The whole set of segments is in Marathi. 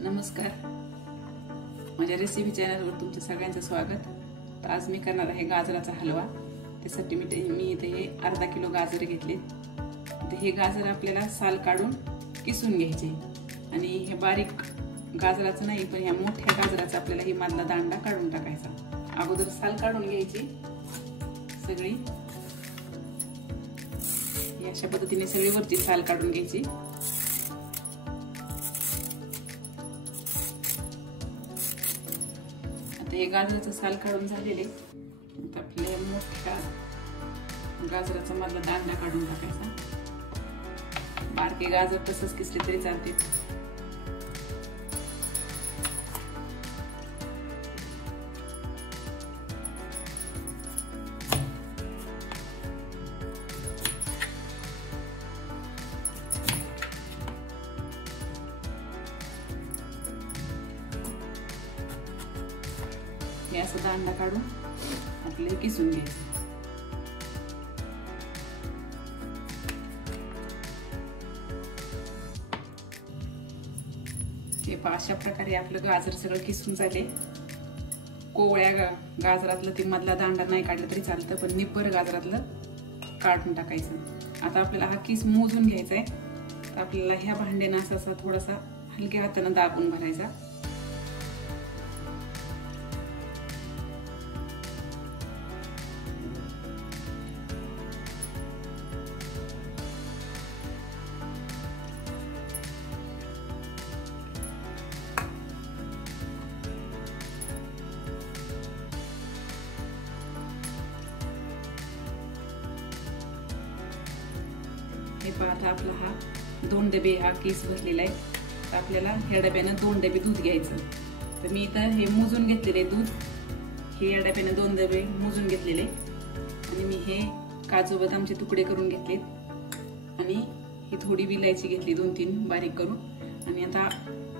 नमस्कार, माझ्या रेसिपी चॅनलवर तुमचं सगळ्यांचं स्वागत। तर आज मी करणार आहे गाजराचा हलवा। त्यासाठी मी इथे अर्धा किलो गाजर घेतले। तर हे गाजर आपल्याला साल काढून किसून घ्यायचे आणि हे बारीक गाजराचं नाही पण ह्या मोठ्या गाजराचा आपल्याला ही मधला दांडा काढून टाकायचा। अगोदर साल काढून घ्यायची सगळी, अशा पद्धतीने सगळी वरची साल काढून घ्यायची। हे गाजराचं साल काढून झालेले, आता आपल्या मोठ्या गाजराचा मधला दांडा काढून टाकायचा। बारके गाजर तसंच किसले तरी चालते। हे असं दांडा काढून आपल्याला किसून घ्यायचं। हे अशा प्रकारे आपलं गाजर सगळं किसून झाले। कोवळ्या गाजरातलं ते मधला दांडा नाही काढला तरी चालतं, पण निब्बर गाजरातलं काढून टाकायचं। आता आपल्याला हा किस मोजून घ्यायचा आहे। तर आपल्याला ह्या भांड्यानं असा थोडासा हलक्या हाताने दाबून भरायचा। आता आपला हा 2 डबे हा केस भरलेला आहे। तर आपल्याला ह्या डब्यानं 2 डबे दूध घ्यायचं। तर मी इथं हे मोजून घेतलेले दूध, हे या डब्यानं 2 डबे मोजून घेतलेले आणि मी हे काजू बदामचे तुकडे करून घेतलेत आणि ही थोडी विलायची घेतली 2-3 बारीक करून। आणि आता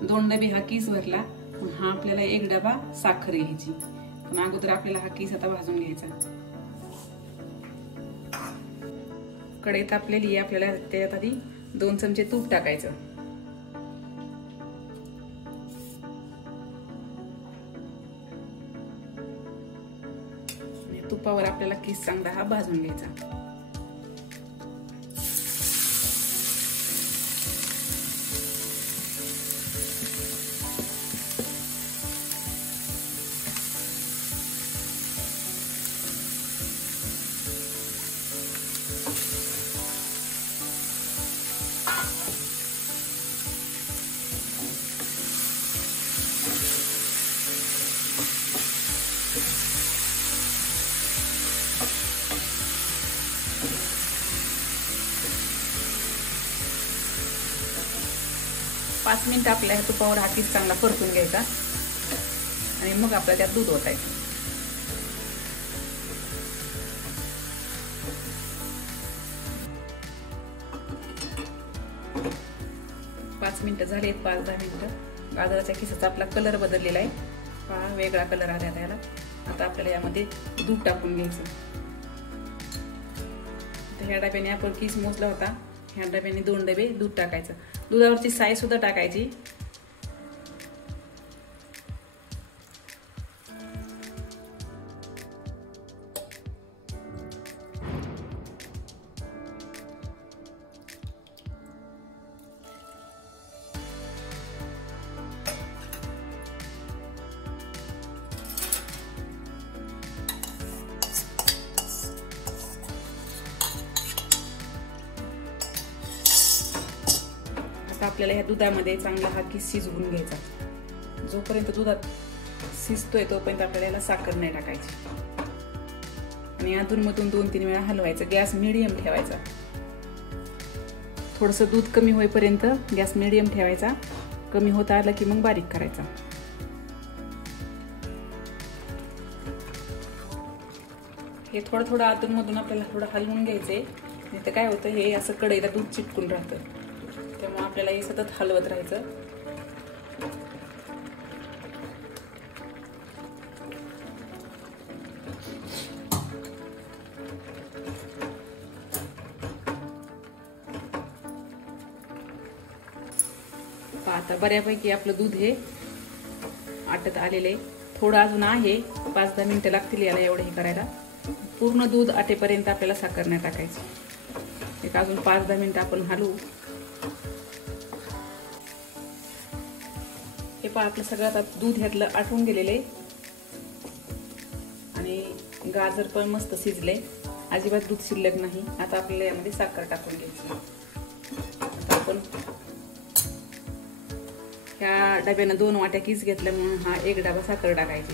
2 डबे हा केस भरला, हा आपल्याला 1 डबा साखर घ्यायची। पण अगोदर आपल्याला हा केस आता भाजून घ्यायचा। कढई तापलेली आहे, आपल्याला त्यात आधी 2 चमचे तूप टाकायचं। आणि तुपावर आपल्याला किस चांगला हा भाजून घ्यायचा। पाच मिनिट आपल्या तुपावर हा किस चांगला परतून घ्यायचा आणि मग आपल्याला त्यात दूध ओतायचं। पाच मिनिटं झाले, 5-10 मिनिटं। गाजराच्या किसाचा आपला कलर बदललेला आहे, हा वेगळा कलर आला त्याला। आता आपल्याला यामध्ये दूध टाकून घ्यायचं। तर ह्या डब्याने आपण किस मोजला होता, ह्या डब्याने 2 डबे दूध टाकायचं। दुधावरची साय सुद्धा टाकायची। आपल्याला ह्या दुधामध्ये चांगला हा किस शिजवून घ्यायचा। जोपर्यंत दुधात शिजतोय तोपर्यंत आपल्याला याला साखर नाही टाकायची आणि अधून मधून 2-3 वेळा हलवायचं। गॅस मीडियम ठेवायचा। थोडंसं दूध कमी होईपर्यंत गॅस मीडियम ठेवायचा। कमी होत आलं की मग बारीक करायचा। हे थोडं अधून मधून आपल्याला थोडं हलवून घ्यायचंय, नाही तर काय होतं हे असं कढईला दूध चिटकून राहतं। त्यामुळे आपल्याला हे सतत हलवत राहायचं। आता बऱ्यापैकी आपलं दूध हे आटत आलेले, थोडं अजून आहे, 5-10 मिनिटं लागतील याला एवढं हे करायला. पूर्ण दूध आटेपर्यंत आपल्याला साखर नाही टाकायची. एक अजून 5-10 मिनिटं आपण हलवू. हे पहा आपलं सगळं आता दूध ह्यातलं आटून गेलेले आणि गाजर पण मस्त शिजले, अजिबात दूध शिल्लक नाही. आता आपल्याला यामध्ये साखर टाकून घ्यायची. आता आपण ह्या डब्यानं 2 वाट्या किस घेतल्या म्हणून हा 1 डबा साखर टाकायची.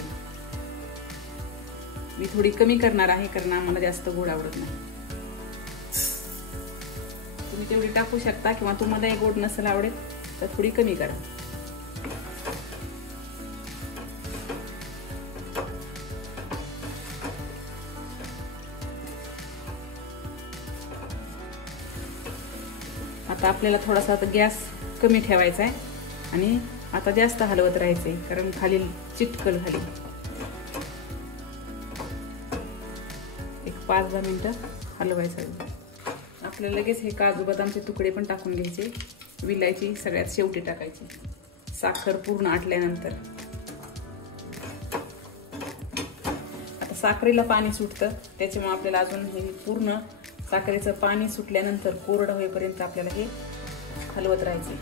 मी थोडी कमी करणार आहे कारण आम्हाला जास्त गोड आवडत नाही. तुम्ही तेवढी टाकू शकता किंवा तुम्हाला गोड नसेल आवडेल तर थोडी कमी करा. आता आपल्याला थोडासा आता गॅस कमी ठेवायचा आहे आणि आता जास्त हलवत राहायचंय कारण खाली चिटकल खाली. एक 5-10 मिनिटं हलवायचं. आपल्याला लगेच हे काजू बदामचे तुकडे पण टाकून घ्यायचे. विलायची सगळ्यात शेवटी टाकायची, साखर पूर्ण आटल्यानंतर. आता साखरेला पाणी सुटतं त्याच्यामुळे आपल्याला अजून हे पूर्ण साखरेचं पाणी सुटल्यानंतर कोरडं होईपर्यंत आपल्याला हे हलवत राहायचे.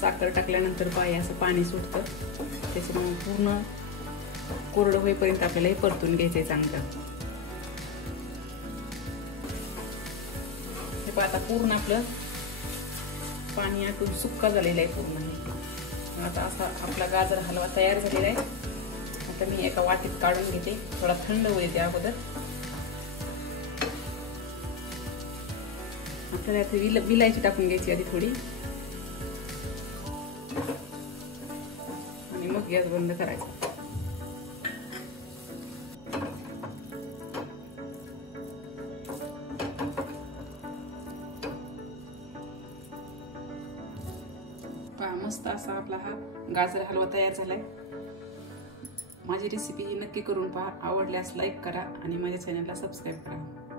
साखर टाकल्यानंतर असं पाणी सुटतं त्याच्यामुळे पूर्ण कोरडं होईपर्यंत आपल्याला हे परतून घ्यायचंय चांगलं. हे पहा आता पूर्ण आपलं पाणी आटून सुक्का झालेलं आहे पूर्ण. आता असा आपला गाजर हलवा तयार झालेला आहे. आता मी एका वाटीत काढून घेते, थोडा थंड होईल त्या अगोदर. आपल्याला इथे विलायची टाकून घ्यायची आधी थोडी आणि मग गॅस बंद करायचा. मस्त असा आपला हा गाजर हलवा तयार झालाय. माझी रेसिपी ही नक्की करून पहा. आवडल्यास लाईक करा आणि माझ्या चॅनलला सबस्क्राईब करा.